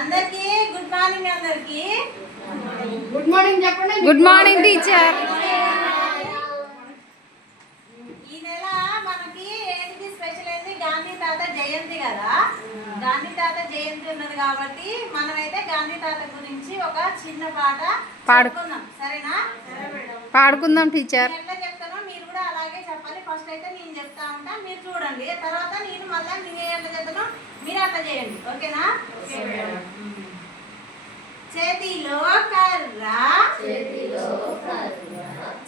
అందరికి good morning అందరికి. Good morning చెప్పండి. Good morning teacher. ఈ నెల మనకి ఏంటి స్పెషల్ ఏంటి గాంధీ తాత జయంతి కదా. గాంధీ తాత జయంతి ఉన్నది కాబట్టి మనమైతే గాంధీ తాత గురించి ఒక చిన్న పాట పాడు. పాడుకుందాం సరేనా? పాడుకుందాం టీచర్. నేను ఎట్లా చెప్తానో మీరు కూడా అలాగే చెప్పాలి. ఫస్ట్ అయితే నేను చెప్తా ఉంటా. మీరు చూడండి. తర్వాత నేను మళ్ళీ నేను ఎట్లా చెప్తానో. మీరు అట్లా చేయండి ఓకేనా చేతిలో కర్ర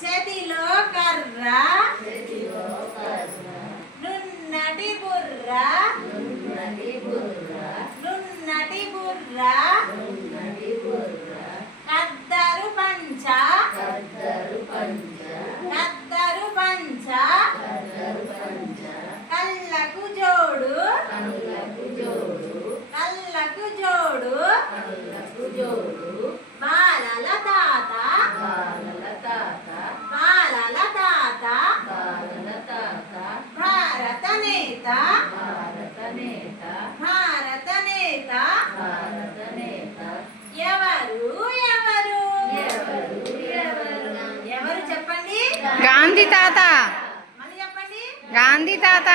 చేతిలో కర్ర నున్నటి బుర్ర. నున్నటి బుర్ర. కద్దరు పంచ. కద్దరు పంచ కళ్ళకు జోడు కళ్ళకు జోడు బాలల తాత. బాలల తాత. భారత నేత. భారత నేత. ఎవరు ఎవరు? ఎవరు చెప్పండి? గాంధీ తాత. మళ్ళీ చెప్పండి. గాంధీ తాత.